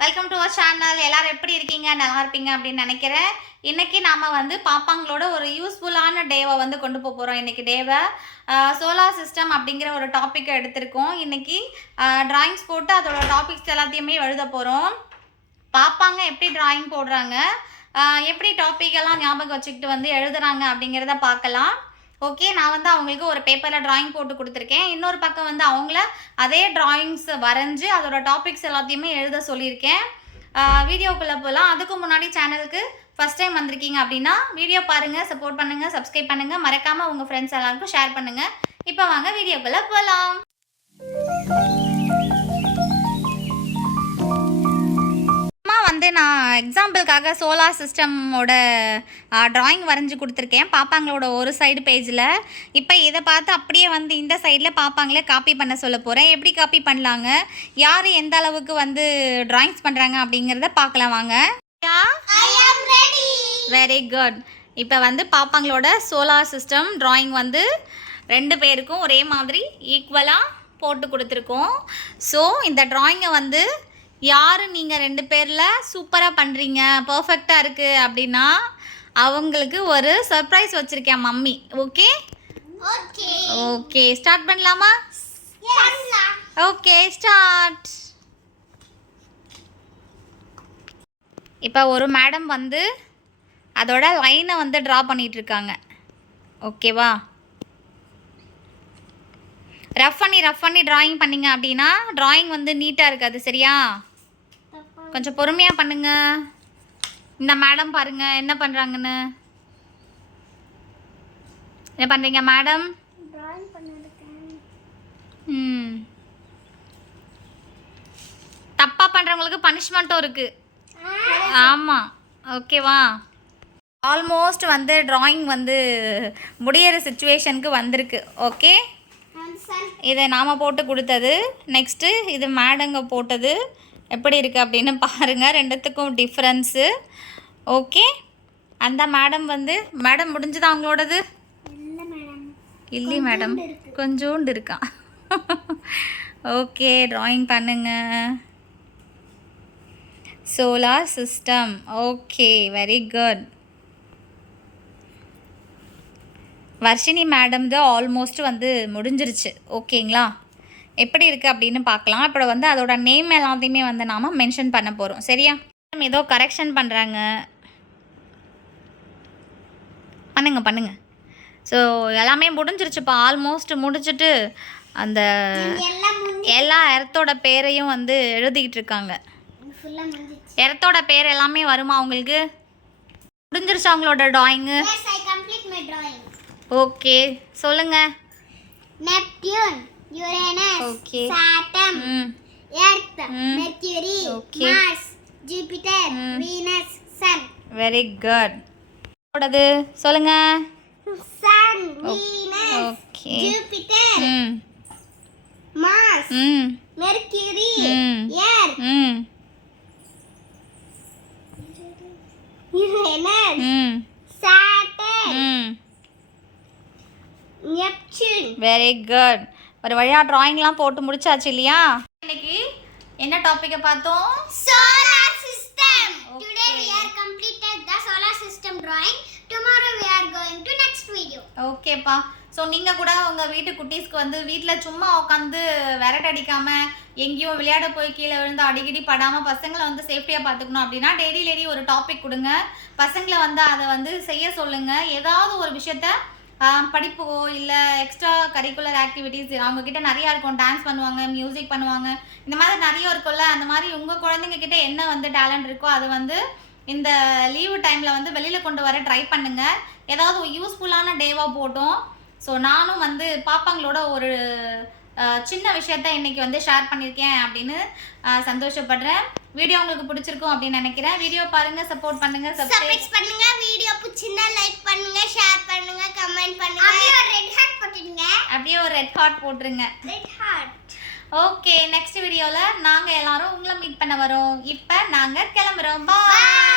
Welcome to our channel எல்லாரும் எப்படி இருக்கீங்க? நல்லா இருப்பீங்க அப்படின்னு நினைக்கிறேன். இன்றைக்கி நாம் வந்து பாப்பாங்களோட ஒரு யூஸ்ஃபுல்லான டேவை வந்து கொண்டு போக போகிறோம் இன்றைக்கி டேவை சோலார் சிஸ்டம் அப்படிங்கிற ஒரு டாப்பிக்கை எடுத்திருக்கோம். இன்றைக்கி டிராயிங்ஸ் போட்டு அதோட டாபிக்ஸ் எல்லாத்தையுமே எழுத போகிறோம் பாப்பாங்க எப்படி டிராயிங் போடுறாங்க? எப்படி டாப்பிக்கெல்லாம் ஞாபகம் வச்சுக்கிட்டு வந்து எழுதுறாங்க அப்படிங்கிறத பார்க்கலாம். ஓகே நான் வந்து அவங்களுக்கு ஒரு பேப்பரில் ட்ராயிங் போட்டு கொடுத்துருக்கேன். இன்னொரு பக்கம் வந்து அவங்கள அதே ட்ராயிங்ஸை வரைஞ்சி அதோட டாபிக்ஸ் எல்லாத்தையுமே எழுத சொல்லியிருக்கேன். வீடியோக்குள்ளே போகலாம் அதுக்கு முன்னாடி சேனலுக்கு ஃபஸ்ட் டைம் வந்திருக்கீங்க அப்படின்னா வீடியோ பாருங்கள் சப்போர்ட் பண்ணுங்கள் சப்ஸ்கிரைப் பண்ணுங்கள் மறக்காமல் உங்கள் ஃப்ரெண்ட்ஸ் எல்லாருக்கும் ஷேர் பண்ணுங்கள் இப்போ வாங்க வீடியோக்குள்ளே போகலாம் வந்து நான் எக்ஸாம்பிளுக்காக சோலார் சிஸ்டமோட ட்ராயிங் வரைஞ்சி கொடுத்துருக்கேன். பாப்பாங்களோட ஒரு சைடு பேஜில் இப்போ இதை பார்த்து அப்படியே வந்து இந்த சைடில் பாப்பாங்களே காப்பி பண்ண சொல்ல போகிறேன் எப்படி காப்பி பண்ணலாங்க? யார் எந்த அளவுக்கு வந்து ட்ராயிங்ஸ் பண்ணுறாங்க அப்படிங்கிறத பார்க்கலாம் வாங்க. வெரி குட் இப்போ வந்து பாப்பாங்களோட சோலார் சிஸ்டம் ட்ராயிங் வந்து ரெண்டு பேருக்கும் ஒரே மாதிரி ஈக்குவலாக போட்டு கொடுத்துருக்கோம். ஸோ இந்த ட்ராயிங்கை வந்து யார் நீங்கள் ரெண்டு பேரில் சூப்பராக பண்ணுறீங்க பர்ஃபெக்டாக இருக்குது அப்படின்னா அவங்களுக்கு ஒரு சர்ப்ரைஸ் வச்சுருக்கேன் மம்மி. ஓகே ஓகே ஸ்டார்ட் பண்ணலாமா? ஓகே ஸ்டார்ட் இப்போ ஒரு மேடம் வந்து அதோட லைனை வந்து ட்ரா பண்ணிட்டு இருக்காங்க. ஓகேவா ரஃப் பண்ணி ரஃப் பண்ணி டிராயிங் பண்ணீங்க அப்படின்னா டிராயிங் வந்து நீட்டாக இருக்காது சரியா? கொஞ்சம் பொறுமையாக பண்ணுங்க. இந்த மேடம் பாருங்க என்ன பண்ணுறாங்கன்னு என்ன பண்ணுறீங்க மேடம் ம். தப்பாக பண்ணுறவங்களுக்கு பனிஷ்மெண்ட்டும் இருக்குது ஆமாம் ஓகேவா ஆல்மோஸ்ட் வந்து டிராயிங் வந்து முடியிற சுச்சுவேஷனுக்கு வந்திருக்கு. ஓகே இதை நாம் போட்டு கொடுத்தது. நெக்ஸ்ட்டு இது மேடங்க போட்டது. எப்படி இருக்குது அப்படின்னு பாருங்கள் ரெண்டுத்துக்கும் டிஃப்ரென்ஸு ஓகே அந்த மேடம் வந்து மேடம் முடிஞ்சதா அவங்களோடது இல்லை மேடம். கொஞ்சோண்டு இருக்கான் ஓகே ட்ராயிங் பண்ணுங்க. Solar system okay very good Varshini madam தான் ஆல்மோஸ்ட் வந்து முடிஞ்சிருச்சு. ஓகேங்களா எப்படி இருக்குது அப்படின்னு பார்க்கலாம். இப்போ வந்து அதோட நேம் எல்லாத்தையுமே வந்து நாம் மென்ஷன் பண்ண போகிறோம் சரியா? மேம் ஏதோ கரெக்ஷன் பண்ணுறாங்க பண்ணுங்க பண்ணுங்க. ஸோ எல்லாமே முடிஞ்சிருச்சுப்பா. ஆல்மோஸ்ட் முடிச்சுட்டு அந்த எல்லா எர்த்தோட பேரையும் வந்து எழுதிக்கிட்டு இருக்காங்க. எர்த்தோட பேர் எல்லாமே வருமா உங்களுக்கு? முடிஞ்சிருச்சு அவங்களோட drawing yes I complete my drawing okay சொல்லுங்க. Neptune Uranus Okay. Saturn Earth hmm. Mercury Okay. Mars Jupiter. Venus Sun very good ஓடது சொல்லுங்க. Sun Venus okay. Jupiter Mars hmm Mercury hmm. Earth hmm Uranus hmm Saturn hmm Neptune very good ஒரு வழியா டிராயிங்லாம் போட்டு முடிச்சாச்சு இல்லையா? இன்னைக்கு என்ன டாப்பிக்கை பார்த்தோம்? Solar system. Okay. today we are completed the solar system drawing. Tomorrow we are going to next video. ஓகேப்பா ஸோ நீங்கள் கூட உங்கள் வீட்டு குட்டீஸ்க்கு வந்து வீட்டில் சும்மா உட்காந்து விரட்டு அடிக்காம எங்கேயும் விளையாட போய் கீழே விழுந்து அடிக்கடி படாமல் பசங்களை வந்து சேஃப்டியாக பார்த்துக்கணும் அப்படின்னா டெய்லி டெய்லி ஒரு டாபிக் கொடுங்க. பசங்களை வந்து அதை வந்து செய்ய சொல்லுங்கள் ஏதாவது ஒரு விஷயத்த படிப்போ இல்லை எக்ஸ்ட்ரா கரிக்குலர் ஆக்டிவிட்டீஸ் அவங்கக்கிட்ட நிறையா இருக்கும். டான்ஸ் பண்ணுவாங்க மியூசிக் பண்ணுவாங்க. இந்த மாதிரி நிறைய இருக்கும்ல. அந்த மாதிரி உங்கள் குழந்தைங்க கிட்ட என்ன வந்து டேலண்ட் இருக்கோ அதை வந்து இந்த லீவு டைமில் வந்து வெளியில் கொண்டு வர ட்ரை பண்ணுங்க. ஏதாவது யூஸ்ஃபுல்லான டேவாக போட்டோம். ஸோ நானும் வந்து பாப்பாங்களோட ஒரு சின்ன விஷயத்த இன்னைக்கு வந்து ஷேர் பண்ணியிருக்கேன் அப்படின்னு சந்தோஷப்படுறேன். வீடியோ உங்களுக்கு பிடிச்சிருக்கும் அப்படின்னு நினைக்கிறேன். வீடியோ பாருங்க சப்போர்ட் பண்ணுங்க சப்ஸ்கிரைப் பண்ணுங்க வீடியோ பிடிச்சிருந்தா லைக் பண்ணுங்க ஷேர் பண்ணுங்க கமெண்ட் பண்ணுங்க. அப்படியே ஒரு ரெட் ஹார்ட் போட்டுடுங்க. அப்படியே ஒரு ரெட் ஹார்ட் போட்டுருங்க. ரெட் ஹார்ட் ஓகே நெக்ஸ்ட் வீடியோவில் நாங்கள் எல்லாரும் உங்களை மீட் பண்ண வரோம். இப்போ நாங்கள் கிளம்புறோம். Bye bye